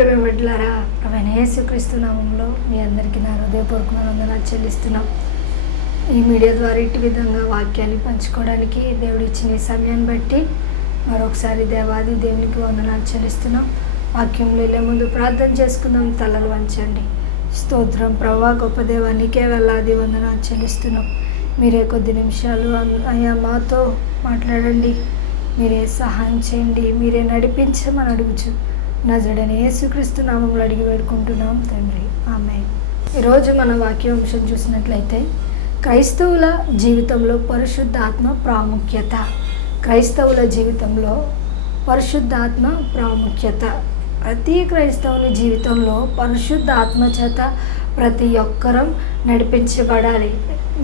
ప్రేమ బిడ్డలారా, ప్రభువైన యేసుక్రీస్తు నామములో మీ అందరికీ నా హృదయపూర్వకమైన వందనాలు చెల్లిస్తున్నాం. ఈ మీడియా ద్వారా ఇటు విధంగా వాక్యాన్ని పంచుకోవడానికి దేవుడు ఇచ్చిన ఈ సమయాన్ని బట్టి మరొకసారి దేవాది దేవునికి వందనాలు చెల్లిస్తున్నాం. వాక్యంలో వెళ్ళే ముందు ప్రార్థన చేసుకుందాం. తలలు వంచండి. స్తోత్రం ప్రభువా, గొప్ప దేవా, నీకే వేలాది వందనాలు చెల్లిస్తున్నాం. మీరే కొద్ది నిమిషాలు అయ్యా మాతో మాట్లాడండి. మీరే సహాయం చేయండి. మీరే నడిపించమని అడుగుచు నజరుడైన యేసుక్రీస్తు నామములో అడిగి వేడుకుంటున్నాం తండ్రి, ఆమేన్. ఈరోజు మన వాక్యాంశం చూసినట్లయితే క్రైస్తవుల జీవితంలో పరిశుద్ధాత్మ ప్రాముఖ్యత. క్రైస్తవుల జీవితంలో పరిశుద్ధాత్మ ప్రాముఖ్యత. ప్రతి క్రైస్తవుని జీవితంలో పరిశుద్ధాత్మ చేత ప్రతి ఒక్కరం నడిపించబడాలి.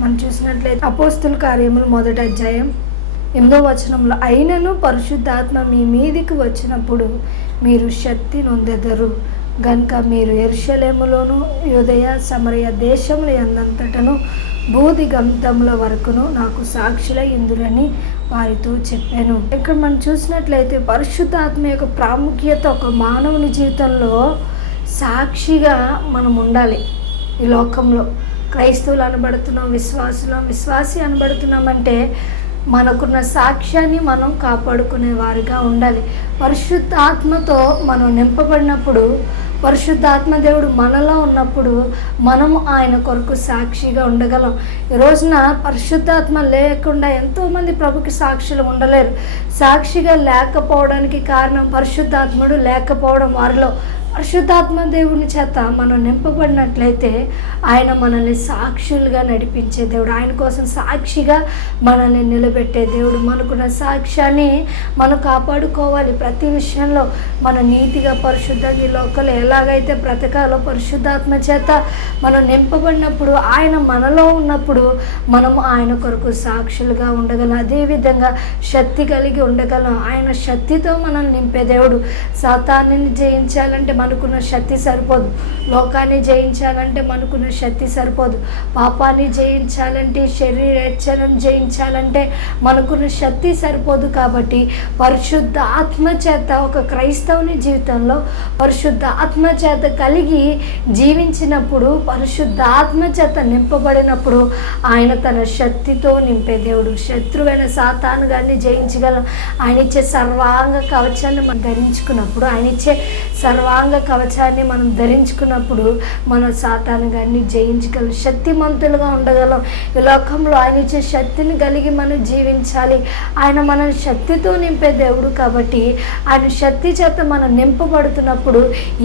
మనం చూసినట్లయితే అపోస్తుల కార్యములు 1వ అధ్యాయం 8వ వచనంలో, అయినను పరిశుద్ధాత్మ మీ మీదికి వచ్చినప్పుడు మీరు శక్తి నొందెదరు గనుక మీరు యెరూషలేములోను యూదయ సమరయ దేశముల యందంతటను బూది గంతముల వరకును నాకు సాక్షులై ఇందురని వారితో చెప్పాను. ఇక్కడ మనం చూసినట్లయితే పరిశుద్ధాత్మ యొక్క ప్రాముఖ్యత ఒక మానవుని జీవితంలో సాక్షిగా మనం ఉండాలి. ఈ లోకంలో క్రైస్తవులు అనబడుతున్నాం, విశ్వాసి అనబడుతున్నామంటే మనకున్న సాక్ష్యాన్ని మనం కాపాడుకునే వారిగా ఉండాలి. పరిశుద్ధాత్మతో మనం నింపబడినప్పుడు, పరిశుద్ధాత్మ దేవుడు మనలో ఉన్నప్పుడు మనము ఆయన కొరకు సాక్షిగా ఉండగలం. ఈ రోజున పరిశుద్ధాత్మ లేకుండా ఎంతోమంది ప్రభుకి సాక్షులు ఉండలేరు. సాక్షిగా లేకపోవడానికి కారణం పరిశుద్ధాత్ముడు లేకపోవడం. వారిలో పరిశుద్ధాత్మ దేవుని చేత మనం నింపబడినట్లయితే ఆయన మనల్ని సాక్షులుగా నడిపించే దేవుడు, ఆయన కోసం సాక్షిగా మనల్ని నిలబెట్టే దేవుడు. మనకున్న సాక్ష్యాన్ని మనం కాపాడుకోవాలి. ప్రతి విషయంలో మన నీతిగా పరిశుద్ధంగా ఈ లోకంలో ఎలాగైతే బ్రతకాలో పరిశుద్ధాత్మ చేత మనం నింపబడినప్పుడు, ఆయన మనలో ఉన్నప్పుడు మనము ఆయన కొరకు సాక్షులుగా ఉండగలం. అదేవిధంగా శక్తి కలిగి ఉండగలం. ఆయన శక్తితో మనల్ని నింపే దేవుడు. సాతాన్ని జయించాలంటే మనకున్న శక్తి సరిపోదు. లోకాన్ని జయించాలంటే మనకున్న శక్తి సరిపోదు. పాపాన్ని జయించాలంటే, శరీరేచ్ఛలను జయించాలంటే మనకున్న శక్తి సరిపోదు. కాబట్టి పరిశుద్ధ ఆత్మ చేత ఒక క్రైస్తవుని జీవితంలో పరిశుద్ధ ఆత్మ చేత కలిగి జీవించినప్పుడు, పరిశుద్ధ ఆత్మ చేత నింపబడినప్పుడు ఆయన తన శక్తితో నింపే దేవుడు. శత్రువైన సాతాను గారిని జయించగలం. ఆయన ఇచ్చే సర్వాంగ కవచాన్ని మనం ధరించుకున్నప్పుడు, ఆయన ఇచ్చే సర్వాంగ కవచాన్ని మనం ధరించుకున్నప్పుడు మనం సాతాను గారిని జయించగలం, శక్తిమంతులుగా ఉండగలం. ఈ లోకంలో ఆయన ఇచ్చే శక్తిని కలిగి మనం జీవించాలి. ఆయన మన శక్తితో నింపే దేవుడు. కాబట్టి ఆయన శక్తి చేత మనం నింపబడుతున్నప్పుడు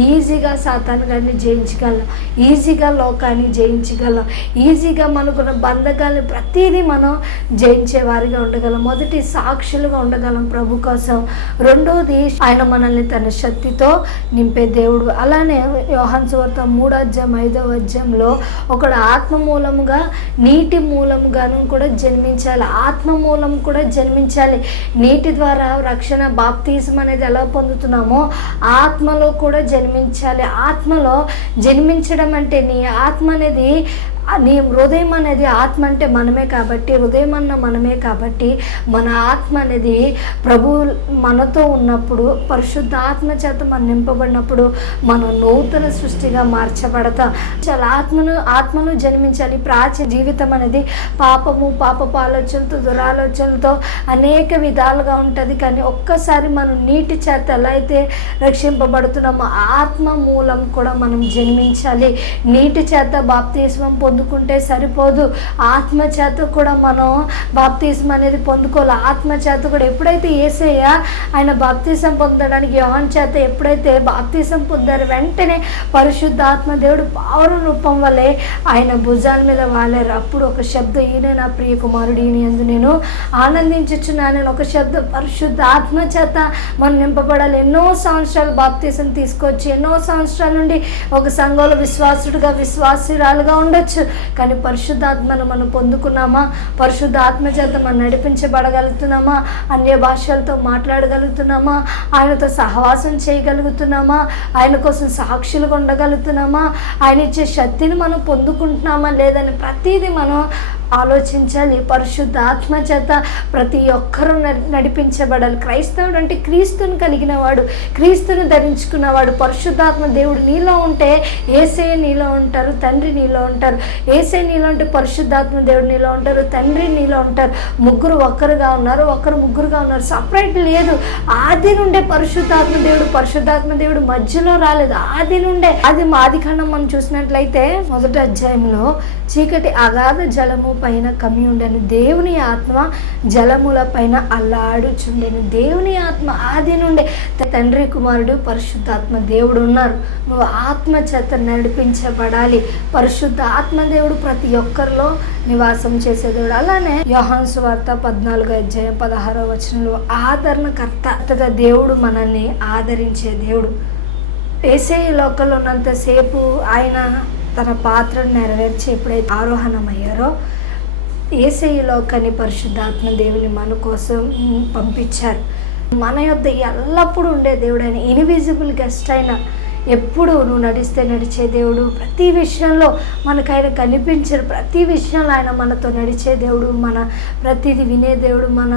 ఈజీగా సాతాను గారిని జయించగలం, ఈజీగా లోకాన్ని జయించగలం, ఈజీగా మనకున్న బంధకాలను ప్రతిదీ మనం జయించే వారిగా ఉండగలం. మొదటి సాక్షులుగా ఉండగలం ప్రభు కోసం. రెండోది ఆయన మనల్ని తన శక్తితో నింపే దేవుడు. అలానే యోహాను సువార్త 3వ అధ్యాయం 5వ అధ్యాయంలో ఒకడు ఆత్మ మూలముగా నీటి మూలముగాను కూడా జన్మించాలి. ఆత్మ మూలం కూడా జన్మించాలి. నీటి ద్వారా రక్షణ బాప్తిజం అనేది ఎలా పొందుతున్నామో ఆత్మలో కూడా జన్మించాలి. ఆత్మలో జన్మించడం అంటే నీ ఆత్మ అనేది, నీ హృదయం అనేది, ఆత్మ అంటే మనమే కాబట్టి, హృదయం అన్న మనమే కాబట్టి మన ఆత్మ అనేది ప్రభు మనతో ఉన్నప్పుడు, పరిశుద్ధ ఆత్మ చేత మనం నింపబడినప్పుడు మనం నూతన సృష్టిగా మార్చబడతాం. చాలా ఆత్మను జన్మించాలి. ప్రాచీన జీవితం అనేది పాపము, పాపపు ఆలోచనలతో, దురాలోచనలతో అనేక విధాలుగా ఉంటుంది. కానీ ఒక్కసారి మనం నీటి చేత ఎలా అయితే రక్షింపబడుతున్నామో ఆత్మ మూలం కూడా మనం జన్మించాలి. నీటి చేత బాప్తిస్మం పొందుకుంటే సరిపోదు, ఆత్మ చేత కూడా మనం బాప్తిజం అనేది పొందుకోవాలి. ఆత్మ చేత కూడా ఎప్పుడైతే యేసయ్య ఆయన బాప్తిజం పొందడానికి యోహాను చేత ఎప్పుడైతే బాప్తిజం పొందారో వెంటనే పరిశుద్ధాత్మ దేవుడు పావుర రూపం వల్లే ఆయన భుజాల మీద వాలారు. అప్పుడు ఒక శబ్దం, ఈయన నా ప్రియ కుమారుడు, ఈయన యందు నేను ఆనందించుచున్నాను. ఒక శబ్దం. పరిశుద్ధ ఆత్మ చేత మనం నింపబడాలి. ఎన్నో సంవత్సరాలు బాప్తిజం తీసుకొచ్చి, ఎన్నో సంవత్సరాల నుండి ఒక సంఘంలో విశ్వాసుడిగా, విశ్వాసురాలుగా ఉండొచ్చు. కానీ పరిశుద్ధాత్మను మనం పొందుకున్నామా? పరిశుద్ధ ఆత్మ చేత మనం నడిపించబడగలుగుతున్నామా? అన్య భాషలతో మాట్లాడగలుగుతున్నామా? ఆయనతో సహవాసం చేయగలుగుతున్నామా? ఆయన కోసం సాక్షులుగా ఉండగలుగుతున్నామా? ఆయన ఇచ్చే శక్తిని మనం పొందుకుంటున్నామా లేదని ప్రతిదీ మనం ఆలోచించాలి. పరిశుద్ధాత్మ చేత ప్రతి ఒక్కరూ నడిపించబడాలి. క్రైస్తవుడు అంటే క్రీస్తుని కలిగిన వాడు, క్రీస్తుని ధరించుకున్నవాడు. పరిశుద్ధాత్మ దేవుడు నీలో ఉంటే యేసయ్య నీలో ఉంటారు, తండ్రి నీలో ఉంటారు. యేసయ్య నీలో ఉంటే పరిశుద్ధాత్మ దేవుడు నీలో ఉంటారు, తండ్రి నీలో ఉంటారు. ముగ్గురు ఒక్కరుగా ఉన్నారు, ఒక్కరు ముగ్గురుగా ఉన్నారు, సపరేట్ లేదు. ఆది నుండే పరిశుద్ధాత్మ దేవుడు మధ్యలో రాలేదు, ఆది నుండే. అది ఆదికాండం మనం చూసినట్లయితే 1వ అధ్యాయంలో చీకటి అగాధ జలము పైన కమ్మి ఉండెను, దేవుని ఆత్మ జలముల పైన అల్లాడుచుండెను. దేవుని ఆత్మ ఆది నుండే, తండ్రి కుమారుడు పరిశుద్ధాత్మ దేవుడు ఉన్నారు. నువ్వు ఆత్మ చేత నడిపించబడాలి. పరిశుద్ధ ఆత్మ దేవుడు ప్రతి ఒక్కరిలో నివాసం చేసే దేవుడు. అలానే యోహాను సువార్త 14వ అధ్యాయం 16వ వచనంలో ఆదరణకర్తగా దేవుడు మనల్ని ఆదరించే దేవుడు. యేసయ్య లోకంలో ఉన్నంతసేపు ఆయన తన పాత్రను నెరవేర్చి ఎప్పుడైతే ఆరోహణమయ్యారో యేసయ్య లోకాన్ని పరిశుద్ధాత్మ దేవుని మన కోసం పంపించారు. మన యొద్ద ఎల్లప్పుడూ ఉండే దేవుడు ఆయన. ఇన్విజిబుల్ గెస్ట్ అయిన ఎప్పుడు నువ్వు నడిస్తే నడిచే దేవుడు. ప్రతి విషయంలో మనకు ఆయన కనిపించరు, ప్రతి విషయంలో ఆయన మనతో నడిచే దేవుడు, మన ప్రతిదీ వినే దేవుడు, మన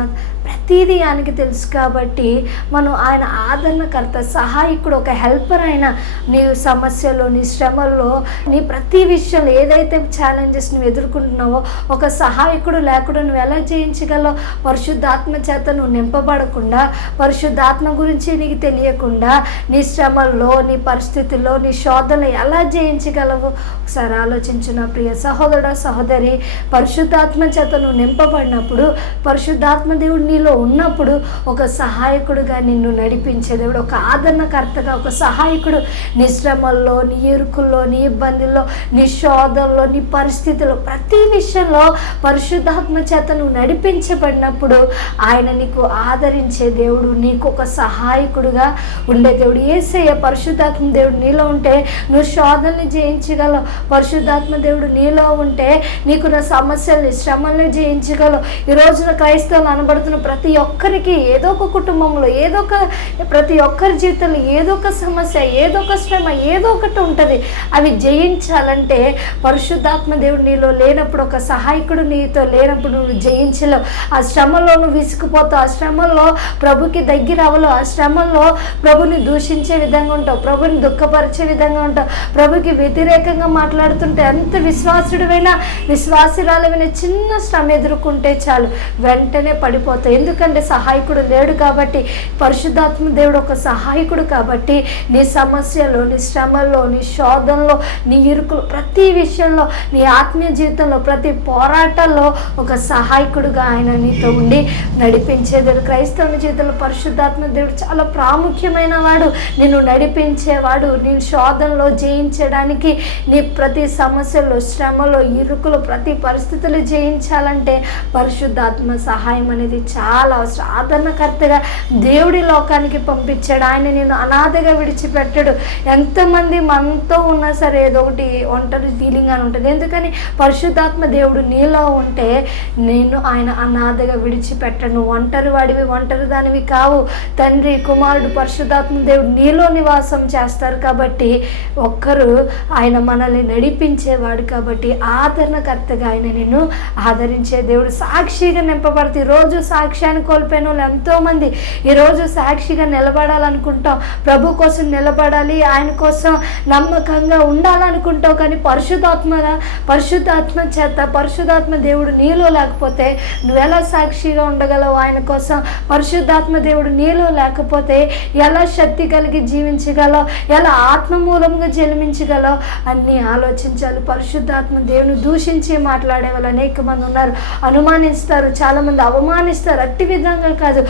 ప్రతిదీ ఆయనకి తెలుసు. కాబట్టి మనం ఆయన ఆదరణకర్త, సహాయకుడు, ఒక హెల్పర్ అయిన నీ సమస్యలో, నీ శ్రమల్లో, నీ ప్రతి విషయంలో ఏదైతే ఛాలెంజెస్ నువ్వు ఎదుర్కొంటున్నావో ఒక సహాయకుడు లేకుండా నువ్వు ఎలా జయించగలవు? పరిశుద్ధాత్మ చేత నువ్వు నింపబడకుండా, పరిశుద్ధాత్మ గురించి నీకు తెలియకుండా నీ శ్రమల్లో, నీ పరిస్థితుల్లో, నీ శోధనలు ఎలా జయించగలవు? ఒకసారి ఆలోచించిన ప్రియ సహోదరుడు, సహోదరి, పరిశుద్ధాత్మ చేత నువ్వు నింపబడినప్పుడు, పరిశుద్ధాత్మ దేవుడు నీలో ఉన్నప్పుడు ఒక సహాయకుడుగా నిన్ను నడిపించే దేవుడు, ఒక ఆదరణకర్తగా, ఒక సహాయకుడు. నీ శ్రమల్లో, నీ ఇరుకుల్లో, నీ ఇబ్బందుల్లో, నీ శోధనలో, నీ పరిస్థితుల్లో, ప్రతి విషయంలో పరిశుద్ధాత్మ చేత నువ్వు నడిపించబడినప్పుడు ఆయన నీకు ఆదరించే దేవుడు, నీకు ఒక సహాయకుడుగా ఉండే దేవుడు. యేసయ్య పరిశుద్ధాత్మ దేవుడు నీలో ఉంటే నువ్వు శోధనని జయించగలవు. పరిశుద్ధాత్మ దేవుడు నీలో ఉంటే నీకు నా సమస్యల్ని, శ్రమల్ని జయించగలవు. ఈ రోజున క్రైస్తవులు అనబడుతున్న ప్రతి ఒక్కరికి ఏదో ఒక కుటుంబంలో, ప్రతి ఒక్కరి జీవితంలో ఏదో ఒక సమస్య, ఏదో ఒక శ్రమ, ఏదో ఒకటి ఉంటుంది. అవి జయించాలంటే పరిశుద్ధాత్మ దేవుడు నీలో లేనప్పుడు, ఒక సహాయకుడు నీతో లేనప్పుడు నువ్వు జయించలేవు. ఆ శ్రమలో నువ్వు విసిగిపోతావు, ఆ శ్రమల్లో ప్రభుకి దగ్గర అవ్వలేవు, ఆ శ్రమల్లో ప్రభుని దూషించే విధంగా ఉంటావు, ప్రభుని దుఃఖపరిచే విధంగా ఉంటావు, ప్రభుకి వ్యతిరేకంగా మాట్లాడుతుంటే ఎంత విశ్వాసుడివైనా, విశ్వాసురాలైన చిన్న శ్రమ ఎదుర్కొంటే చాలు వెంటనే పడిపోతావు. ఎందుకంటే సహాయకుడు లేడు కాబట్టి. పరిశుద్ధాత్మ దేవుడు ఒక సహాయకుడు కాబట్టి నీ సమస్యలో, నీ శ్రమల్లో, నీ శోధనలో, నీ ఇరుకులు, ప్రతి విషయంలో, నీ ఆత్మీయ జీవితంలో, ప్రతి పోరాటంలో ఒక సహాయకుడుగా ఆయన నీతో ఉండి నడిపించేది. క్రైస్తవుని జీవితంలో పరిశుద్ధాత్మ దేవుడు చాలా ప్రాముఖ్యమైన వాడు, నిన్ను నడిపించేవాడు. నీ శోధనలో జయించడానికి, నీ ప్రతి సమస్యలో, శ్రమలో, ఇరుకులు, ప్రతి పరిస్థితులు జయించాలంటే పరిశుద్ధాత్మ సహాయం అనేది చాలా అవసరం. ఆదరణకర్తగా దేవుడి లోకానికి పంపించాడు. ఆయన నేను అనాథగా విడిచిపెట్టాడు. ఎంతమంది మనతో ఉన్నా సరే ఏదో ఒకటి ఒంటరి ఫీలింగ్ అని ఉంటుంది. ఎందుకని? పరిశుద్ధాత్మ దేవుడు నీలో ఉంటే నేను ఆయన అనాథగా విడిచిపెట్టను. ఒంటరి వాడివి, ఒంటరి దానివి కావు. తండ్రి, కుమారుడు, పరిశుద్ధాత్మ దేవుడు నీలో నివాసం చేస్తారు కాబట్టి ఒక్కరు ఆయన మనల్ని నడిపించేవాడు కాబట్టి ఆదరణకర్తగా ఆయన నిన్ను ఆదరించే దేవుడు. సాక్షిగా నింపబడితే ఈరోజు సాక్ష్యాన్ని కోల్పోయిన వాళ్ళు ఎంతోమంది ఈరోజు సాక్షిగా నిలబడాలనుకుంటాం, ప్రభు కోసం నిలబడాలి, ఆయన కోసం నమ్మకంగా ఉండాలనుకుంటావు. కానీ పరిశుద్ధాత్మ చేత, పరిశుద్ధాత్మ దేవుడు నీలో లేకపోతే నువ్వెలా సాక్షిగా ఉండగలవు ఆయన కోసం? పరిశుద్ధాత్మ దేవుడు నీలో లేకపోతే ఎలా శక్తి కలిగి జీవించగలవు, ఎలా ఆత్మ మూలంగా జన్మించగలవు అన్నీ ఆలోచించాలి. పరిశుద్ధాత్మ దేవుని దూషించి మాట్లాడే వాళ్ళు అనేక మంది ఉన్నారు. అనుమానిస్తారు, చాలామంది అవమానిస్తారు. అట్టి విధంగా కాదు,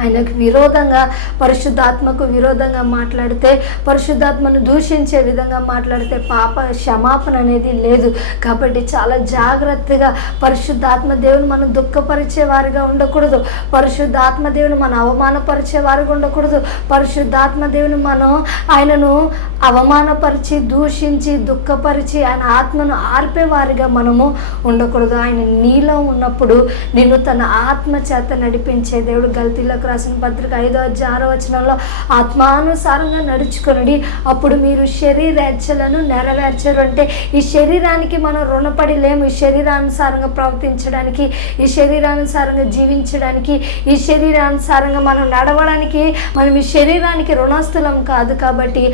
ఆయనకు విరోధంగా, పరిశుద్ధాత్మకు విరోధంగా మాట్లాడితే, పరిశుద్ధాత్మను దూషించే విధంగా మాట్లాడితే పాప క్షమాపణ అనేది లేదు. కాబట్టి చాలా జాగ్రత్తగా పరిశుద్ధాత్మ దేవుని మనం దుఃఖపరిచే వారిగా ఉండకూడదు. పరిశుద్ధాత్మ దేవుని మనం అవమానపరిచే వారిగా ఉండకూడదు. పరిశుద్ధాత్మ దేవుని మనం ఆయనను అవమానపరిచి, దూషించి, దుఃఖపరిచి ఆయన ఆత్మను ఆర్పే వారిగా మనము ఉండకూడదు. ఆయన నీలో ఉన్నప్పుడు నిన్ను తన ఆత్మ చేత నడిపించే దేవుడు. గల్తీలకు రాసిన పత్రిక 5:6 ఆత్మానుసారంగా నడుచుకొనుడి, అప్పుడు మీరు శరీరేచ్ఛలను నెరవేర్చరు. అంటే ఈ శరీరానికి మనం రుణపడి లేము. ఈ శరీరానుసారంగా ప్రవర్తించడానికి, ఈ శరీరానుసారంగా జీవించడానికి, ఈ శరీరానుసారంగా మనం నడవడానికి మనం ఈ శరీరానికి రుణస్థులం కాదు. కాబట్టి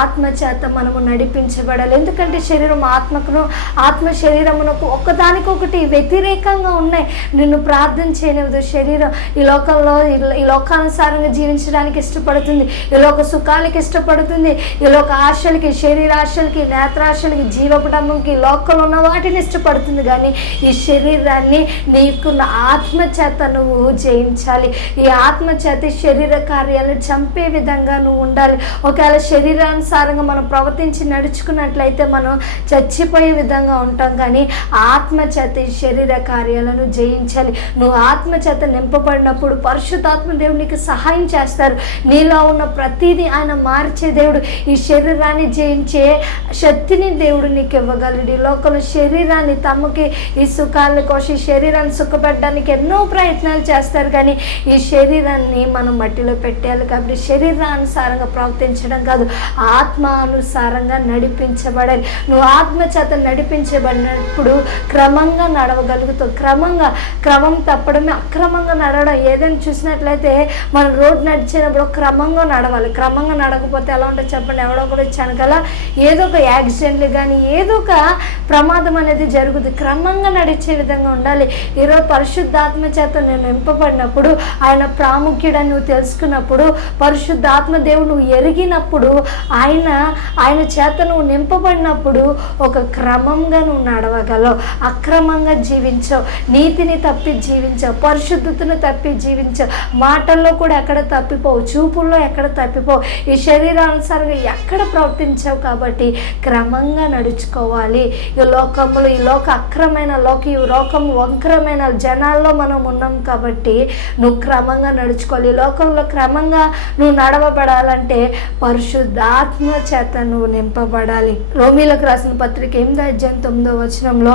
ఆత్మ చేత మనము నడిపించబడాలి. ఎందుకంటే శరీరం ఆత్మకును, ఆత్మ శరీరమునకు ఒకదానికొకటి వ్యతిరేకంగా ఉన్నాయి. నిన్ను ప్రార్థన చేయనివ్వదు. శరీరం ఈ లోకంలో ఈ లోకానుసారంగా జీవించడానికి ఇష్టపడుతుంది, ఈ లోక సుఖాలకి ఇష్టపడుతుంది, ఈ లోక ఆశలకి, శరీరాశలకి, నేత్రాశలకి, జీవపటంకి, లోకంలో ఉన్న వాటిని ఇష్టపడుతుంది. కానీ ఈ శరీరాన్ని నీకున్న ఆత్మ చేత నువ్వు జయించాలి. ఈ ఆత్మ చేత శరీర కార్యాలను చంపే విధంగా నువ్వు ఉండాలి. ఒకవేళ శరీరానుసారంగా మనం ప్రవర్తించి నడుచుకున్నట్లయితే మనం చచ్చిపోయే విధంగా ఉంటాం. కానీ ఆత్మ చేత ఈ శరీర కార్యాలను జయించాలి. నువ్వు ఆత్మ చేత నింపబడినప్పుడు పరిశుద్ధాత్మ దేవుడు నీకు సహాయం చేస్తారు. నీలో ఉన్న ప్రతిదీ ఆయన మార్చే దేవుడు. ఈ శరీరాన్ని జయించే శక్తిని దేవుడు నీకు ఇవ్వగలడు. ఈ లోకంలో శరీరాన్ని తమకి ఈ సుఖాల కోసం, శరీరాన్ని సుఖపెట్టడానికి ఎన్నో ప్రయత్నాలు చేస్తారు. కానీ ఈ శరీరాన్ని మనం మట్టిలో పెట్టాలి. కాబట్టి శరీరానుసారంగా ప్రవర్తించడం కాదు, ఆత్మానుసారంగా నడిపించబడాలి. నువ్వు ఆత్మ చేత నడిపించబడినప్పుడు క్రమంగా నడవగలుగుతావు. క్రమం తప్పడమే అక్రమంగా నడవడం. ఏదైనా చూసినట్లయితే మనం రోడ్డు నడిచినప్పుడు క్రమంగా నడవాలి. క్రమంగా నడకపోతే ఎలా ఉంటుంది చెప్పండి? ఎవడో కూడా ఇచ్చాను కదా, ఏదో ఒక యాక్సిడెంట్లు కానీ ఏదో ఒక ప్రమాదం అనేది జరుగుతుంది. క్రమంగా నడిచే విధంగా ఉండాలి. ఈరోజు పరిశుద్ధాత్మ చేత నేను నింపబడినప్పుడు, ఆయన ప్రాముఖ్యుడని నువ్వు తెలుసుకున్నప్పుడు, పరిశుద్ధాత్మ దేవుడు నువ్వు ఎరిగినప్పుడు, ఆయన చేత నువ్వు నింపబడినప్పుడు ఒక క్రమంగా నువ్వు నడవగలవు. అక్రమంగా జీవించవు, నీతిని తప్పి జీవించవు, పరిశుద్ధతను తప్పి జీవించవు, మాటల్లో కూడా ఎక్కడ తప్పిపోవు, చూపుల్లో ఎక్కడ తప్పిపోవు, ఈ శరీరానుసారంగా ఎక్కడ ప్రవర్తించావు. కాబట్టి క్రమంగా నడుచుకోవాలి. ఈ లోకంలో, ఈ లోక అక్రమైన ఈ లోకం వంకరమైన జనాల్లో మనం ఉన్నాం. కాబట్టి నువ్వు క్రమంగా నడుచుకోవాలి. ఈ లోకంలో క్రమంగా నువ్వు నడవబడాలంటే పరిశుద్ధాత్మ చేత నువ్వు నింపబడాలి. రోమీలకు రాసిన పత్రిక 8:9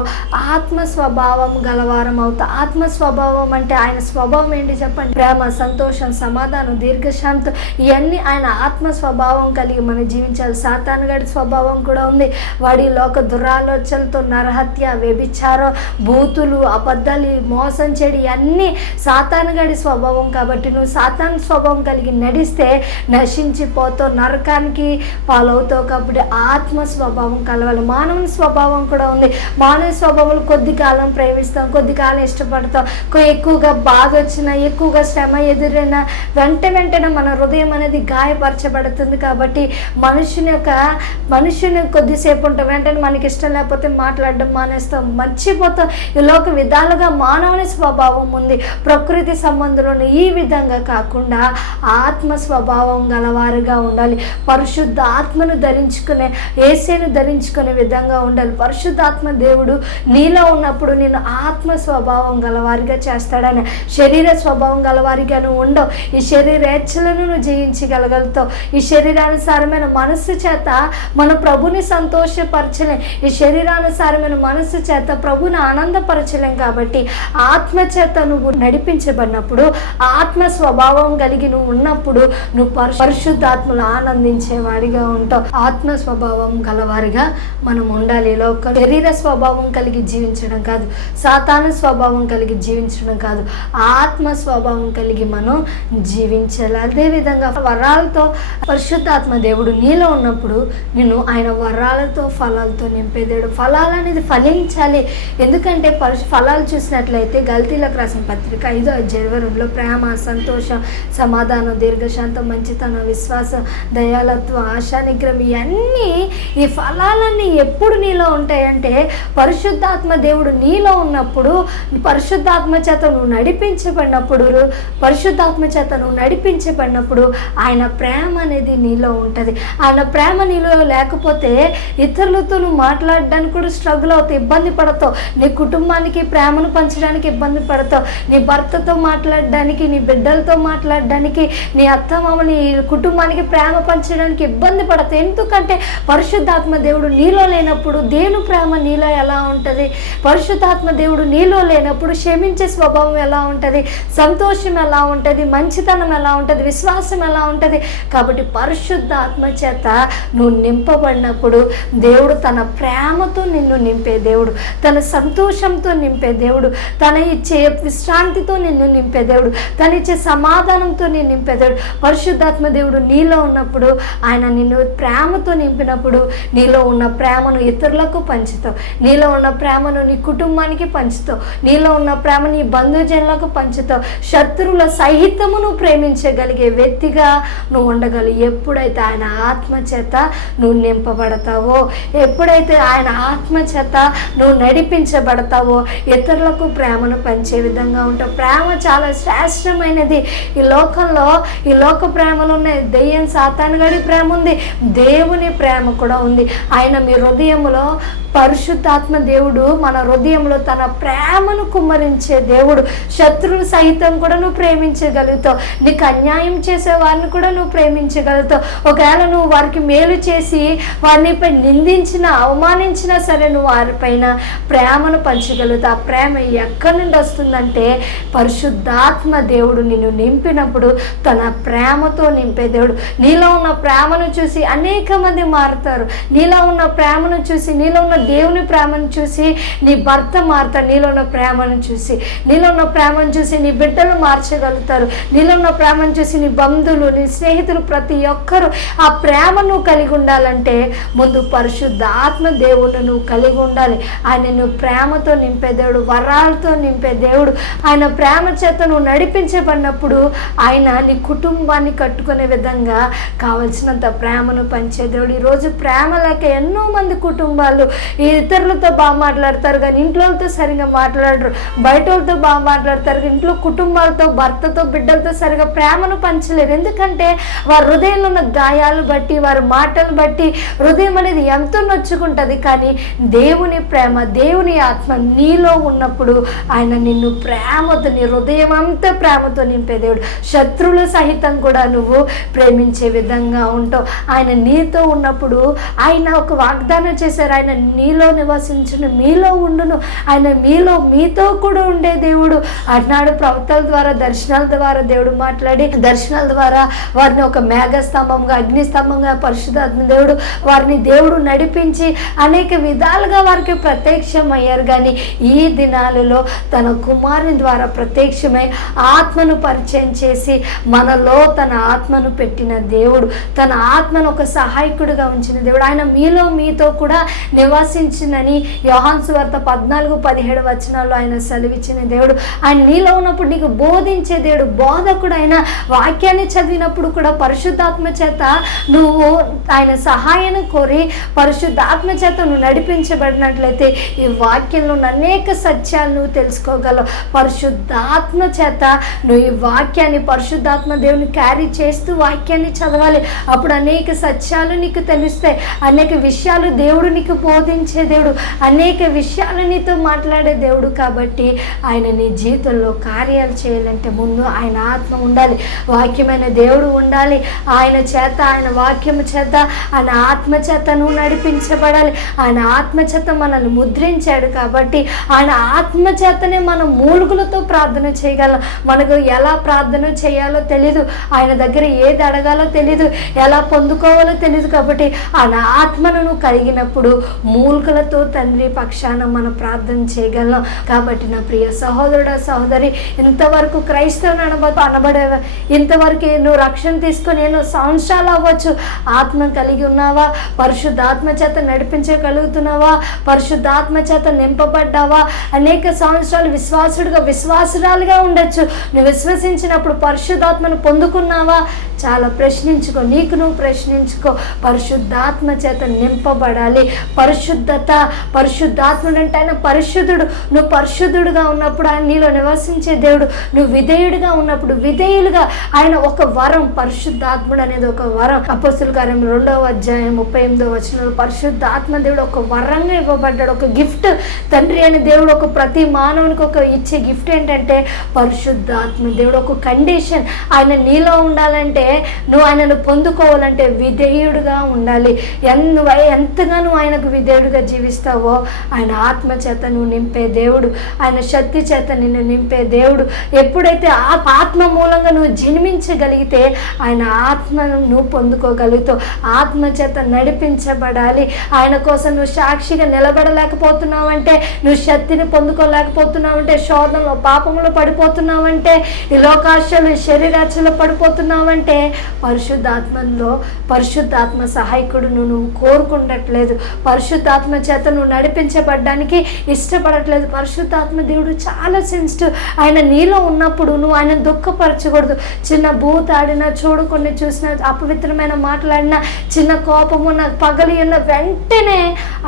ఆత్మ స్వభావం గలవారం అవుతా. ఆత్మ స్వభావం అంటే ఆయన స్వభావం ఏంటి చెప్పండి? ప్రేమ, సంతోషం, సమాధానం, దీర్ఘశాంతం, ఇవన్నీ ఆయన ఆత్మ స్వభావం కలిగి మనం జీవించాలి. సాతానుగాడి స్వభావం కూడా ఉంది. వాడి లోక దురాలోచనలతో నరహత్య, వ్యభిచారం, బూతులు, అబద్ధాలు, మోసం చేయడం ఇవన్నీ సాతానుగాడి స్వభావం. కాబట్టి నువ్వు సాతాను స్వభావం కలిగి నడిస్తే నశించిపోతావు, నరకానికి పాలవుతావు. కాబట్టి ఆత్మ స్వభావం కలవాలి. మానవుని స్వభావం కూడా ఉంది. మానవ స్వభావం కొద్ది కాలం ప్రేమిస్తాం, కొద్ది కాలం ఇష్టపడతాం. ఎక్కువగా బాధ వచ్చినా, ఎక్కువగా శ్రమ ఎదురైనా వెంటనే మన హృదయం అనేది గాయపరచబడుతుంది. కాబట్టి మనుషుని కొద్దిసేపు ఉంటాం, వెంటనే మనకి ఇష్టం లేకపోతే మాట్లాడడం మానేస్తాం, మర్చిపోతాం. ఈ లోక విధాలుగా మానవుని స్వభావం ఉంది. ప్రకృతి సంబంధంలో ఈ విధంగా కాకుండా ఆత్మ స్వభావం గలవారుగా ఉండాలి. పరిశుద్ధ ఆత్మను ధరించుకునే, యేసును ధరించుకునే విధంగా ఉండాలి. పరిశుద్ధాత్మ దేవుడు నీలో ఉన్నప్పుడు నేను ఆత్మ స్వభావం గలవారిగా చేస్తాడని. శరీర స్వభావం గలవారిగా నువ్వు ఉండవు. ఈ శరీరేచ్ఛలను నువ్వు జయించగలగలుగుతావు. ఈ శరీరానుసారమైన మనస్సు చేత మన ప్రభుని సంతోషపరచలేం. ఈ శరీరానుసారమైన మనస్సు చేత ప్రభుని ఆనందపరచలేం. కాబట్టి ఆత్మ చేత నువ్వు నడిపించబడినప్పుడు, ఆత్మ స్వభావం కలిగి నువ్వు ఉన్నప్పుడు నువ్వు పరిశుద్ధాత్మను ఆనందించేవాడిగా ఉంటావు. ఆత్మ స్వభావం గలవారిగా మనం ఉండాలి. లోక శరీర స్వభావం కలిగి జీవించడం కాదు, సాతాను స్వభావం కలిగి జీవించడం కాదు, ఆత్మ స్వభావం కలిగి మనం జీవించాలి. అదేవిధంగా వరాలతో పరిశుద్ధాత్మ దేవుడు నీలో ఉన్నప్పుడు నిన్ను ఆయన వరాలతో, ఫలాలతో నింపేదేవుడు. ఫలాలు అనేది ఫలించాలి. ఎందుకంటే ఫలాలు చూసినట్లయితే గల్తీలకు రాసిన పత్రిక 5:22 ప్రేమ, సంతోషం, సమాధానం, దీర్ఘశాంతం, మంచితనం, విశ్వాసం, దయాలత్వం, ఆశా నిగ్రహం, ఇవన్నీ ఈ ఫలాలన్నీ ఎప్పుడు నీలో ఉంటాయంటే పరిశుద్ధాత్మ దేవుడు నీలో ఉన్నప్పుడు, పరిశుద్ధాత్మ చేత నువ్వు నడిపించబడినప్పుడు ఆయన ప్రేమ అనేది నీలో ఉంటుంది. ఆయన ప్రేమ నీలో లేకపోతే ఇతరులతో నువ్వు మాట్లాడడానికి కూడా స్ట్రగుల్ అవుతావు, ఇబ్బంది పడతావు. నీ కుటుంబానికి ప్రేమను పంచడానికి ఇబ్బంది పడతావు. నీ భర్తతో మాట్లాడడానికి, నీ బిడ్డలతో మాట్లాడడానికి, నీ అత్తమామ, నీ కుటుంబానికి ప్రేమ పంచడానికి ఇబ్బంది పడతావు. ఎందుకంటే పరిశుద్ధాత్మ దేవుడు నీలో లేనప్పుడు దేవుని ప్రేమ నీలో ఎలా ఉంటుంది? పరిశుద్ధాత్మ దేవుడు నీలో లేనప్పుడు క్షమించే స్వభావం ఎలా ఉంటుంది, సంతోషం ఎలా ఉంటుంది, మంచితనం ఎలా ఉంటుంది, విశ్వాసం ఎలా ఉంటుంది. కాబట్టి పరిశుద్ధ ఆత్మ చేత నువ్వు నింపబడినప్పుడు దేవుడు తన ప్రేమతో నిన్ను నింపే దేవుడు, తన సంతోషంతో నింపే దేవుడు, తన ఇచ్చే విశ్రాంతితో నిన్ను నింపే దేవుడు, తన ఇచ్చే సమాధానంతో నేను నింపే దేవుడు. పరిశుద్ధాత్మ దేవుడు నీలో ఉన్నప్పుడు, ఆయన నిన్ను ప్రేమతో నింపినప్పుడు నీలో ఉన్న ప్రేమను ఇతరులకు పంచుతావు, నీలో ఉన్న ప్రేమను నీ కుటుంబానికి పంచుతావు, నీలో ఉన్న ప్రేమ నీ బంధుజనులకు పంచుతావు. శత్రువుల సహితము నువ్వు ప్రేమించగలిగే వ్యక్తిగా నువ్వు ఉండగలవు. ఎప్పుడైతే ఆయన ఆత్మ చేత నువ్వు నింపబడతావో, ఎప్పుడైతే ఆయన ఆత్మ చేత నువ్వు నడిపించబడతావో ఇతరులకు ప్రేమను పంచే విధంగా ఉంటావు. ప్రేమ చాలా శ్రేష్టమైనది. ఈ లోకంలో ఈ లోక ప్రేమలు ఉన్నాయి. దెయ్యం సాతానుగాడి ప్రేమ ఉంది, దేవుని ప్రేమ కూడా ఉంది. ఆయన మీ హృదయంలో, పరిశుద్ధాత్మ దేవుడు మన హృదయంలో తన ప్రేమను కుమ్మరించే దేవుడు. శత్రువులు సహితం కూడా నువ్వు ప్రేమించగలుగుతావు, నీకు అన్యాయం చేసే వారిని కూడా నువ్వు ప్రేమించగలుగుతావు. ఒకవేళ నువ్వు వారికి మేలు చేసి వారినిపై నిందించినా అవమానించినా సరే నువ్వు వారిపైన ప్రేమను పంచగలుగుతావు. ఆ ప్రేమ ఎక్కడి నుండి వస్తుందంటే పరిశుద్ధాత్మ దేవుడు నిన్ను నింపినప్పుడు తన ప్రేమతో నింపే దేవుడు. నీలో ఉన్న ప్రేమను చూసి అనేక మంది మారుతారు. నీలో ఉన్న ప్రేమను చూసి, నీలో ఉన్న దేవుని ప్రేమను చూసి నీ భర్త మారుతాడు. నీలో ఉన్న ప్రేమను చూసి, నీలో ఉన్న ప్రేమను చూసి నీ బిడ్డలు మార్చగలుగుతారు. నీలో ఉన్న ప్రేమను చూసి నీ బంధువులు, నీ స్నేహితులు, ప్రతి ఒక్కరు ఆ ప్రేమను కలిగి ఉండాలంటే ముందు పరిశుద్ధ ఆత్మ దేవుడు నువ్వు కలిగి ఉండాలి. ఆయన నువ్వు ప్రేమతో నింపే దేవుడు, వరాలతో నింపే దేవుడు. ఆయన ప్రేమ చేత నువ్వు నడిపించబడినప్పుడు ఆయన నీ కుటుంబాన్ని కట్టుకునే విధంగా కావలసినంత ప్రేమను పంచే దేవుడు. ఈరోజు ప్రేమ లేక ఎన్నో మంది కుటుంబాలు ఈ ఇతరులతో బాగా మాట్లాడతారు కానీ ఇంట్లోతో సరిగా మాట్లాడరు, బయట వాళ్ళతో బాగా మాట్లాడతారు, ఇంట్లో కుటుంబాలతో, భర్తతో, బిడ్డలతో సరిగా ప్రేమను పంచలేరు. ఎందుకంటే వారి హృదయంలో ఉన్న గాయాలు బట్టి, వారి మాటలు బట్టి హృదయం అనేది ఎంతో నొచ్చుకుంటుంది. కానీ దేవుని ప్రేమ, దేవుని ఆత్మ నీలో ఉన్నప్పుడు ఆయన నిన్ను ప్రేమతో, నీ హృదయం అంతా ప్రేమతో నింపే దేవుడు. శత్రువులు సహితం కూడా నువ్వు ప్రేమించే విధంగా ఉంటావు. ఆయన నీతో ఉన్నప్పుడు ఆయన ఒక వాగ్దానం చేశారు, ఆయన నీలో నివసించును, మీలో ఉండును, ఆయన మీతో కూడా ఉండే దేవుడు అన్నాడు. ప్రవక్తల ద్వారా, దర్శనాల ద్వారా దేవుడు మాట్లాడి, దర్శనాల ద్వారా వారిని ఒక మేఘస్తంభంగా, అగ్నిస్తంభంగా పరిశుద్ధాత్మ దేవుడు వారిని దేవుడు నడిపించి అనేక విధాలుగా వారికి ప్రత్యక్షమయ్యారు. కానీ ఈ దినాలలో తన కుమారుని ద్వారా ప్రత్యక్షమై ఆత్మను పరిచయం చేసి మనలో తన ఆత్మను పెట్టిన దేవుడు, తన ఆత్మను ఒక సహాయకుడిగా ఉంచిన దేవుడు. ఆయన మీతో కూడా నివాసించిందని యోహాను సువార్త 14-17 వచనాల్లో ఆయన సెలవిచ్చిన దేవుడు. ఆయన నీలో ఉన్నప్పుడు నీకు బోధించే దేవుడు, బోధకుడు. ఆయన వాక్యాన్ని చదివినప్పుడు కూడా పరిశుద్ధాత్మ చేత నువ్వు ఆయన సహాయాన్ని కోరి పరిశుద్ధాత్మ చేత నువ్వు నడిపించబడినట్లయితే ఈ వాక్యంలో ఉన్న అనేక సత్యాలు నువ్వు తెలుసుకోగలవు. పరిశుద్ధాత్మ చేత నువ్వు ఈ వాక్యాన్ని, పరిశుద్ధాత్మ దేవుని క్యారీ చేస్తూ వాక్యాన్ని చదవాలి. అప్పుడు అనేక సత్యాలు నీకు తెలుస్తాయి, అనేక విషయాలు దేవుడు నీకు బోధించే దేవుడు, అనేక విషయాలు నీతో మాట్లాడే దేవుడు. కాబట్టి ఆయన నీ జీవితంలో కార్యాలు చేయాలంటే ముందు ఆయన ఆత్మ ఉండాలి, వాక్యమైన దేవుడు ఉండాలి. ఆయన చేత, ఆయన వాక్యము చేత, ఆయన ఆత్మ చేత నువ్వు నడిపించబడాలి. ఆయన ఆత్మ చేత మనల్ని ముద్రించాడు కాబట్టి ఆయన ఆత్మ చేతనే మనం మూలుగులతో ప్రార్థన చేయగలం. మనకు ఎలా ప్రార్థన చేయాలో తెలీదు, ఆయన దగ్గర ఏది అడగాలో తెలీదు, ఎలా పొందుకోవాలో తెలీదు. కాబట్టి ఆయన ఆత్మను నువ్వు కలిగినప్పుడు మూలుగులతో తండ్రి పక్షాన మనం ప్రార్థన చేయగలం. కాబట్టి నా ప్రియ సహోదరుడా, సహోదరి, ఇంతవరకు క్రైస్తవుని అనబడే ఇంతవరకు నువ్వు రక్షణ తీసుకొని ఎన్నో సంవత్సరాలు అవ్వచ్చు, ఆత్మ కలిగి ఉన్నావా? పరిశుద్ధాత్మ చేత నడిపించగలుగుతున్నావా? పరిశుద్ధాత్మ చేత నింపబడ్డావా? అనేక సంవత్సరాలు విశ్వాసురాలుగా ఉండొచ్చు. నువ్వు విశ్వసించినప్పుడు పరిశుద్ధాత్మను పొందుకున్నావా? చాలా ప్రశ్నించుకో, నీకు నువ్వు ప్రశ్నించుకో. పరిశుద్ధాత్మ చేత నింపబడాలి. పరిశుద్ధాత్ముడు అంటే ఆయన పరిశుద్ధుడు. నువ్వు పరిశుద్ధుడుగా ఉన్నప్పుడు ఆయన నీలో నివసించే దేవుడు. నువ్వు విధేయుడిగా ఉన్నప్పుడు విధేయులుగా ఆయన ఒక వరం. పరిశుద్ధాత్ముడు అనేది ఒక వరం. అపోస్తుల కార్యం 2:38 పరిశుద్ధాత్మ దేవుడు ఒక వరంగా ఇవ్వబడ్డాడు, ఒక గిఫ్ట్. తండ్రి అనే దేవుడు ఒక ప్రతి మానవునికి ఒక ఇచ్చే గిఫ్ట్ ఏంటంటే పరిశుద్ధాత్మ దేవుడు. ఒక కండిషన్, ఆయన నీలో ఉండాలంటే, నువ్వు ఆయనను పొందుకోవాలంటే విధేయుడుగా ఉండాలి. నువ్వు ఎంతగా నువ్వు ఆయనకు విధేయుడుగా జీవిస్తావో ఆయన ఆత్మ చేత నువ్వు నింపే దేవుడు, ఆయన శక్తి చేత నిన్ను నింపే దేవుడు. ఎప్పుడైతే ఆత్మ మూలంగా నువ్వు జన్మించగలిగితే ఆయన ఆత్మను నువ్వు పొందుకోగలుగుతావు. ఆత్మ చేత నడిపించబడాలి. ఆయన కోసం నువ్వు సాక్షిగా నిలబడలేకపోతున్నావంటే, నువ్వు శక్తిని పొందుకోలేకపోతున్నావంటే, శోధనలో పాపంలో పడిపోతున్నావంటే, ఈ లోకాశలు శరీరాశలో పడిపోతున్నావంటే, పరిశుద్ధాత్మ సహాయకుడు నువ్వు కోరుకుంటట్లేదు. పరిశుద్ధాత్మ చేత నువ్వు నడిపించబడ్డానికి ఇష్టపడట్లేదు. పరిశుద్ధాత్మ దేవుడు చాలా సెన్సిటివ్. ఆయన నీలో ఉన్నప్పుడు నువ్వు ఆయన దుఃఖపరచకూడదు. చిన్న భూతాడినా, చూడకుండా చూసినా, అపవిత్రమైన మాట్లాడినా, చిన్న కోపము నాకు పగలి ఉన్న వెంటనే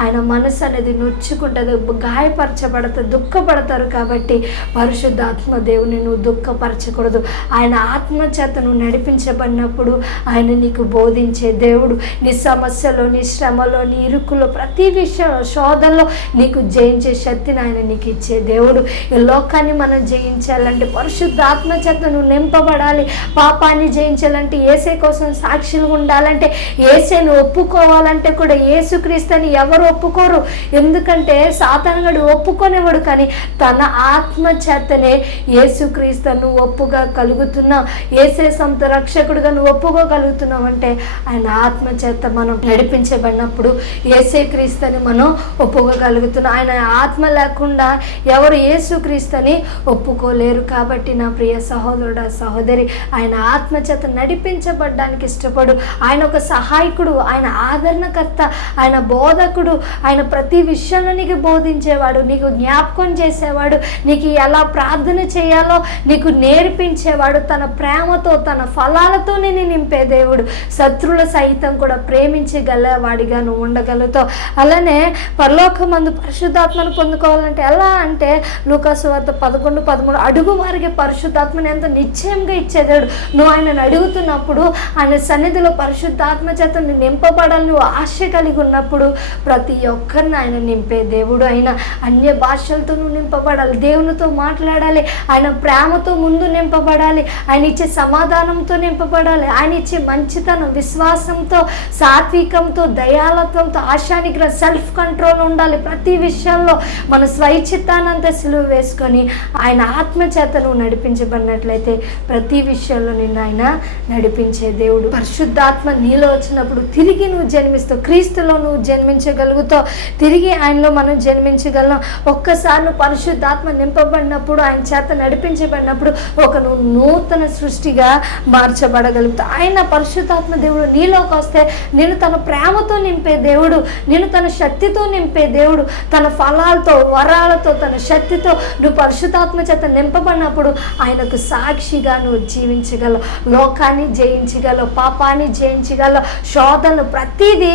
ఆయన మనసు అనేది నొచ్చుకుంటుంది, గాయపరచబడతారు, దుఃఖపడతారు. కాబట్టి పరిశుద్ధాత్మ దేవుని నువ్వు దుఃఖపరచకూడదు. ఆయన ఆత్మ చేత నువ్వు నడిపించబడినప్పుడు ఆయన నీకు బోధించే దేవుడు. నీ సమస్యలో, నీ శ్రమలో, నీ ఇరుకులో, ప్రతి విషయంలో, శోధనలో నీకు జయించే శక్తిని ఆయన నీకు ఇచ్చే దేవుడు. ఈ లోకాన్ని మనం జయించాలంటే పరిశుద్ధాత్మ చేత నువ్వు నింపబడాలి. పాపాన్ని జయించాలంటే, యేసే కోసం సాక్షులుగా ఉండాలంటే, యేసేను ఒప్పుకోవాలంటే కూడా యేసుక్రీస్తుని ఎవరు ఒప్పుకోరు. ఎందుకంటే సాతానుగాడు ఒప్పుకొనేవాడు. కానీ తన ఆత్మ చేతనే యేసుక్రీస్తు నువ్వు ఒప్పుగా కలుగుతున్నావు. యేసే సొంత రక్షకుడుగా నువ్వు ఒప్పుకోగలుగుతున్నావు అంటే ఆయన ఆత్మ చేత మనం నడిపించబడినప్పుడు యేసే క్రీస్తుని మనం ఒప్పుకోగలుగుతున్నాం. ఆయన ఆత్మ లేకుండా ఎవరు యేసుక్రీస్తుని ఒప్పుకోలేరు. కాబట్టి నా ప్రియ సహోదరుడు, సహోదరి, ఆయన ఆత్మ చేత నడిపించబడ్డానికి ఇష్టపడు. ఆయన ఒక సహాయకుడు, ఆయన ఆదరణకర్త, ఆయన బోధకుడు. ఆయన ప్రతి విషయంలో నీకు బోధించేవాడు, నీకు జ్ఞాపకం చేసేవాడు, నీకు ఎలా ప్రార్థన చేయాలో నీకు నేర్పించేవాడు. తన ప్రేమతో, తన ఫలాలతో నేను నింపే దేవుడు. శత్రువుల సహితం కూడా ప్రేమించగలవాడిగా నువ్వు ఉండగలుగుతావు. అలానే పరలోకమందు పరిశుద్ధాత్మను పొందుకోవాలంటే ఎలా అంటే లూకాసు వార్త 11:13 అడుగు వారికి పరిశుద్ధాత్మని ఎంత నిశ్చయంగా ఇచ్చేదేవుడు. నువ్వు ఆయనను అడుగుతున్నప్పుడు ఆయన సన్నిధిలో పరిశుద్ధాత్మ చేత నువ్వు నింపబడాలి. నువ్వు ఆశ కలిగి ఉన్నప్పుడు ప్రతి ఒక్కరిని ఆయన నింపే దేవుడు. ఆయన అన్య భాషలతో నువ్వు నింపబడాలి, దేవునితో మాట్లాడాలి, ఆయన ప్రేమతో ముందు నింపబడాలి, ఆయన ఇచ్చే సమాధానంతో నింపబడాలి, ఆయన ఇచ్చే మంచితనం, విశ్వాసంతో, సాత్వికంతో, దయాలత్వంతో, ఆశానిగ్రహ, సెల్ఫ్ కంట్రోల్ ఉండాలి. ప్రతి విషయంలో మన స్వైచిత్తానంతా సిలువ వేసుకొని ఆయన ఆత్మ చేత నువ్వు నడిపించబడినట్లయితే ప్రతి విషయంలో నిన్ను ఆయన నడిపించే దేవుడు. పరిశుద్ధాత్మ నీలో వచ్చినప్పుడు తిరిగి నువ్వు జన్మిస్తావు. క్రీస్తులో నువ్వు జన్మించగలుగుతావు. తిరిగి ఆయనలో మనం జన్మించగలం. ఒక్కసారి నువ్వు పరిశుద్ధాత్మ నింపబడినప్పుడు, ఆయన చేత నడిపించబడినప్పుడు ఒక నువ్వు నూతన సృష్టిగా మార్చబడగలుగుతావు. ఆయన పరిశుద్ధాత్మ దేవుడు నీలోకి వస్తే నేను తన ప్రేమతో నింపే దేవుడు, నేను తన శక్తితో నింపే దేవుడు, తన ఫలాలతో, వరాలతో, తన శక్తితో నువ్వు పరిశుద్ధాత్మ చేత నింపబడినప్పుడు ఆయనకు సాక్షిగా నువ్వు జీవించగలవు. లోకాన్ని జయించగలవు, పాపాన్ని జయించగలవు, శోధనలు ప్రతిదీ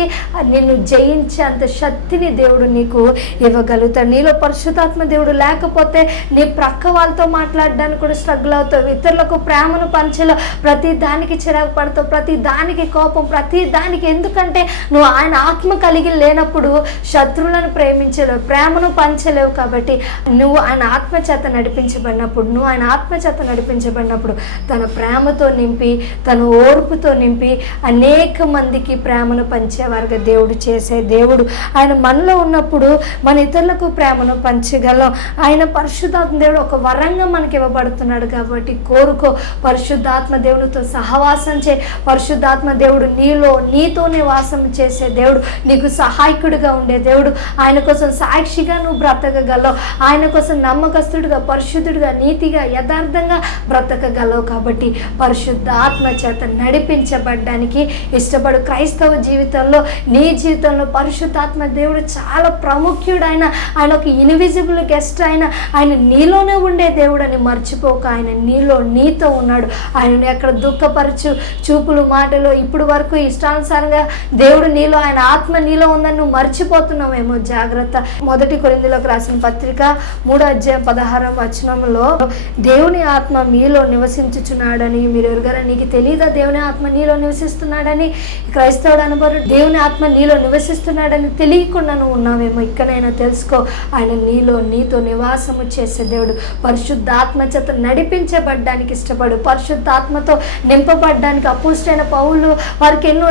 నిన్ను జయించే అంత శక్తిని దేవుడు నీకు ఇవ్వగలుగుతాడు. నీలో పరిశుద్ధాత్మ దేవుడు లేకపోతే నీ ప్రక్క వాళ్ళతో మాట్లాడడానికి కూడా స్ట్రగుల్ అవుతావు. ఇతరులకు ప్రేమను పంచలేవు, ప్రతి దానికి చిరాకు పడతావు, ప్రతి దానికి కోపం, ప్రతి దానికి. ఎందుకంటే నువ్వు ఆయన ఆత్మ కలిగి లేనప్పుడు శత్రువులను ప్రేమించలేవు, ప్రేమను పంచలేవు. కాబట్టి నువ్వు ఆయన ఆత్మ చేత నడిపించబడినప్పుడు, నువ్వు ఆయన ఆత్మ చేత నడిపించబడినప్పుడు తన ప్రేమతో నింపి, తన ఓర్పుతో నింపి అనేక మందికి ప్రేమను పంచేవారుగా దేవుడు చేసే దేవుడు. ఆయన మనలో ఉన్నప్పుడు మన ఇతరులకు ప్రేమను పంచగలం. ఆయన పరిశుద్ధాత్మ దేవుడు ఒక వరంగా మనకి ఇవ్వబడుతున్నాడు. కాబట్టి కోరుకో, పరిశుద్ధాత్మ దేవునితో సహవాసం చే. పరిశుద్ధాత్మ దేవుడు నీతోనే వాసం చేసే దేవుడు, నీకు సహాయకుడిగా ఉండే దేవుడు. ఆయన కోసం సాక్షిగా నువ్వు బ్రతకగలవు, ఆయన కోసం నమ్మకస్తుడిగా, పరిశుద్ధుడిగా, నీతిగా, యథార్థంగా బ్రతకగలవు. కాబట్టి పరిశుద్ధాత్మ చేత నడిపించబడ్డానికి ఇష్టపడు. క్రైస్తవ జీవితంలో, నీ జీవితంలో పరిశుద్ధాత్మ దేవుడు చాలా ప్రాముఖ్యుడు. ఆయన ఒక ఇన్విజిబుల్ గెస్ట్. ఆయన నీలోనే ఉండే దేవుడు అని మర్చిపోక, ఆయన నీతో ఉన్నాడు. ఆయనను ఎక్కడ దుఃఖపరచు చూపులు, మాటలు ఇప్పుడు వరకు ఇష్టానుసారంగా దేవుడు నీలో, ఆయన ఆత్మ నీలో ఉందని నువ్వు మర్చిపోతున్నావేమో. జాగ్రత్త. 1 కొరింథీయులకు రాసిన పత్రిక 3:16 దేవుని ఆత్మ మీలో నివసించుచున్నాడని మీరు ఎరుగరా? నీకు తెలియదా దేవుని ఆత్మ నీలో నివసిస్తున్నాడని? క్రైస్తవుడు అనుభవం దేవుని ఆత్మ నీలో నివసిస్తున్నాడని తెలియకుండా నువ్వు ఉన్నావేమో, ఇక్కడైనా తెలుసుకో. ఆయన నీతో నివాసము చేసే దేవుడు. పరిశుద్ధాత్మ చేత నడిపించబడ్డానికి ఇష్టపడు. పరిశుద్ధాత్మతో నింపబడ్డానికి అపోస్తలుడైన పౌలు వారికి ఎన్నో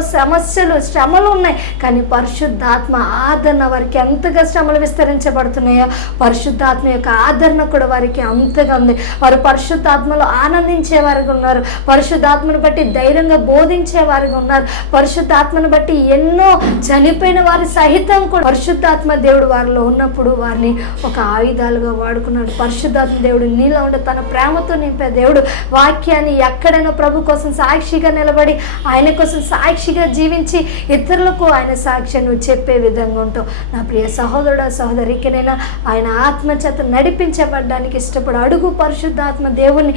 శ్రమలు ఉన్నాయి, కానీ పరిశుద్ధాత్మ ఆదరణ వారికి ఎంతగా శ్రమలు విస్తరించబడుతున్నాయో పరిశుద్ధాత్మ యొక్క ఆదరణ కూడా వారికి అంతగా ఉంది. వారు పరిశుద్ధాత్మలో ఆనందించేవారుగా ఉన్నారు. పరిశుద్ధాత్మను బట్టి ధైర్యంగా బోధించేవారుగా ఉన్నారు. పరిశుద్ధాత్మను బట్టి ఎన్నో చనిపోయిన వారి సహితం కూడా పరిశుద్ధాత్మ దేవుడు వారిలో ఉన్నప్పుడు వారిని ఒక ఆయుధాలుగా వాడుకున్నాడు. పరిశుద్ధాత్మ దేవుడు నీలో ఉండే తన ప్రేమతో నింపే దేవుడు. వాక్యాన్ని ఎక్కడైనా ప్రభు కోసం సాక్షిగా నిలబడి ఆయన కోసం సాక్షిగా జీవించి ఇతరులకు ఆయన సాక్ష్యాన్ని చెప్పే విధంగా ఉంటావు. నా ప్రియ సహోదరుడు సహోదరికినైనా ఆయన ఆత్మ చేత నడిపించబడ్డానికి ఇష్టపడు. అడుగు పరిశుద్ధాత్మ దేవుని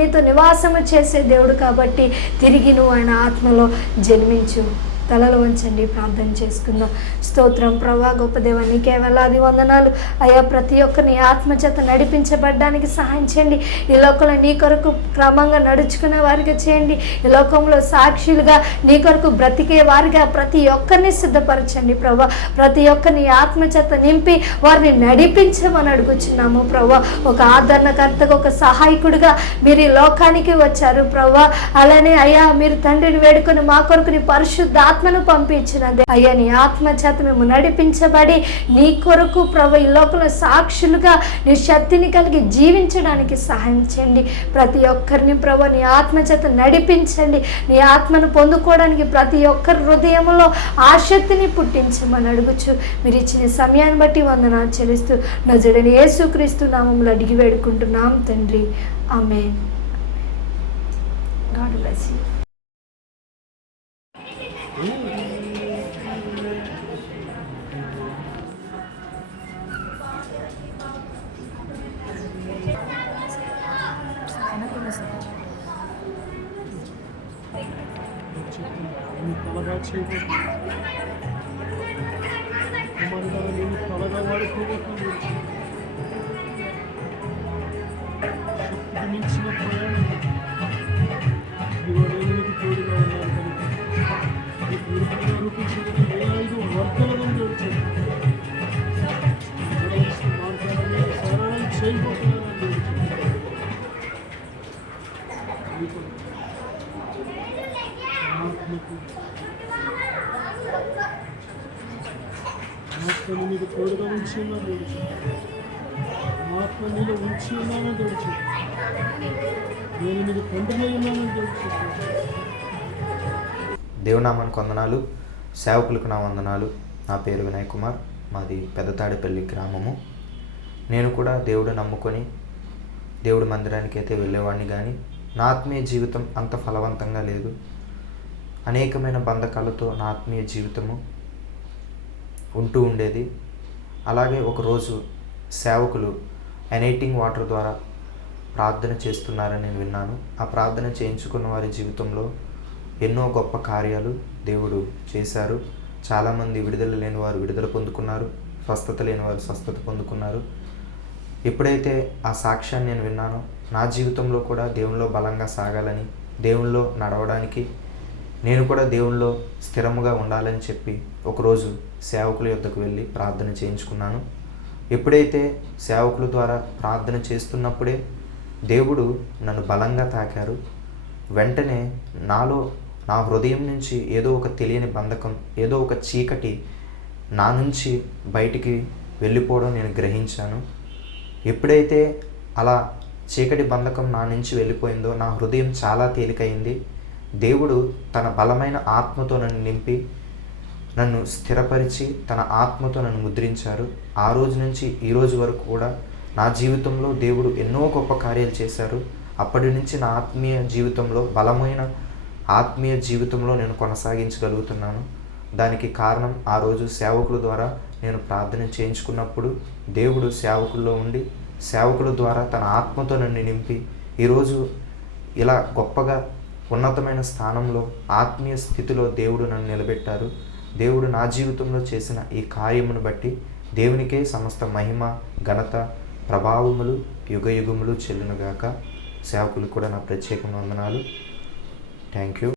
నీతో నివాసము చేసే దేవుడు కాబట్టి తిరిగి నువ్వు ఆయన ఆత్మలో జన్మించు. తలలో వంచండి, ప్రార్థన చేసుకుందాం. స్తోత్రం ప్రభా, గొప్ప దేవా, నీకే వేలాది వందనాలు అయ్యా. ప్రతి ఒక్కరిని ఆత్మచేత నడిపించబడ్డానికి సహాయం చేయండి. ఈ లోకంలో నీ కొరకు క్రమంగా నడుచుకునే వారిగా చేయండి. ఈ లోకంలో సాక్షులుగా నీ కొరకు బ్రతికే వారిగా ప్రతి ఒక్కరిని సిద్ధపరచండి ప్రభా. ప్రతి ఒక్కరిని ఆత్మచేత నింపి వారిని నడిపించమని అడుగుచున్నాము ప్రభా. ఒక ఆదరణకర్తగా, ఒక సహాయకుడిగా మీరు ఈ లోకానికి వచ్చారు ప్రభా. అలానే అయ్యా మీరు తండ్రిని వేడుకొని మా కొరకు నీ పరిశుద్ధ ఆత్మను పంపించినది అయ్యా. నీ ఆత్మ చేత మేము నడిపించబడి నీ కొరకు ప్రభు ఈ లోకంలో సాక్షులుగా నీ శక్తిని కలిగి జీవించడానికి సహాయం చేయండి. ప్రతి ఒక్కరిని ప్రభు నీ ఆత్మ చేత నడిపించండి. నీ ఆత్మను పొందుకోవడానికి ప్రతి ఒక్కరి హృదయంలో ఆసక్తిని పుట్టించమని అడుగుచు మీరు ఇచ్చిన సమయాన్ని బట్టి వందనాలు చెల్లిస్తూ నజరుడైన యేసుక్రీస్తు నామములో అడిగి వేడుకుంటున్నాం తండ్రి. ఆమేన్. God bless you. నీకు తోడుగా ఉంచి ఉన్నాను, ఆత్మ నీలో ఉంచి ఉన్నానని తెలుసు. నేను నీకు తండ్రిలో ఉన్నానని తెలుసు. దేవునామానికి వందనాలు, సేవకులకు నా వందనాలు. నా పేరు వినయ్ కుమార్, మాది పెద్దతాడిపల్లి గ్రామము. నేను కూడా దేవుడు నమ్ముకొని దేవుడి మందిరానికి అయితే వెళ్ళేవాడిని, కానీ నా ఆత్మీయ జీవితం అంత ఫలవంతంగా లేదు. అనేకమైన బంధకాలతో నా ఆత్మీయ జీవితము ఉంటూ ఉండేది. అలాగే ఒకరోజు సేవకులు ఎనైటింగ్ వాటర్ ద్వారా ప్రార్థన చేస్తున్నారని నేను విన్నాను. ఆ ప్రార్థన చేయించుకున్న వారి జీవితంలో ఎన్నో గొప్ప కార్యాలు దేవుడు చేశారు. చాలామంది విడుదల లేని వారు విడుదల పొందుకున్నారు, స్వస్థత లేని వారు స్వస్థత పొందుకున్నారు. ఎప్పుడైతే ఆ సాక్ష్యాన్ని నేను విన్నానో నా జీవితంలో కూడా దేవునిలో బలంగా సాగాలని, దేవునిలో నడవడానికి, నేను కూడా దేవునిలో స్థిరముగా ఉండాలని చెప్పి ఒకరోజు సేవకుల యొద్దకు వెళ్ళి ప్రార్థన చేయించుకున్నాను. ఎప్పుడైతే సేవకుల ద్వారా ప్రార్థన చేస్తున్నప్పుడే దేవుడు నన్ను బలంగా తాకారు. వెంటనే నా హృదయం నుంచి ఏదో ఒక తెలియని బంధకం, ఏదో ఒక చీకటి నా నుంచి బయటికి వెళ్ళిపోవడం నేను గ్రహించాను. ఎప్పుడైతే అలా చీకటి బంధకం నా నుంచి వెళ్ళిపోయిందో నా హృదయం చాలా తేలికైంది. దేవుడు తన బలమైన ఆత్మతో నన్ను నింపి నన్ను స్థిరపరిచి తన ఆత్మతో నన్ను ముద్రించారు. ఆ రోజు నుంచి ఈ రోజు వరకు కూడా నా జీవితంలో దేవుడు ఎన్నో గొప్ప కార్యాలు చేశారు. అప్పటి నుంచి నా ఆత్మీయ జీవితంలో బలమైన ఆత్మీయ జీవితంలో నేను కొనసాగించగలుగుతున్నాను. దానికి కారణం ఆ రోజు సేవకుల ద్వారా నేను ప్రార్థన చేయించుకున్నప్పుడు దేవుడు సేవకుల్లో ఉండి సేవకుల ద్వారా తన ఆత్మతో నన్ను నింపి ఈరోజు ఇలా గొప్పగా ఉన్నతమైన స్థానంలో ఆత్మీయ స్థితిలో దేవుడు నన్ను నిలబెట్టారు. దేవుడు నా జీవితంలో చేసిన ఈ కార్యమును బట్టి దేవునికే సమస్త మహిమ, ఘనత, ప్రభావములు యుగయుగములు చెల్లునుగాక. సేవకులు కూడా నా ప్రత్యేక వందనాలు. Thank you.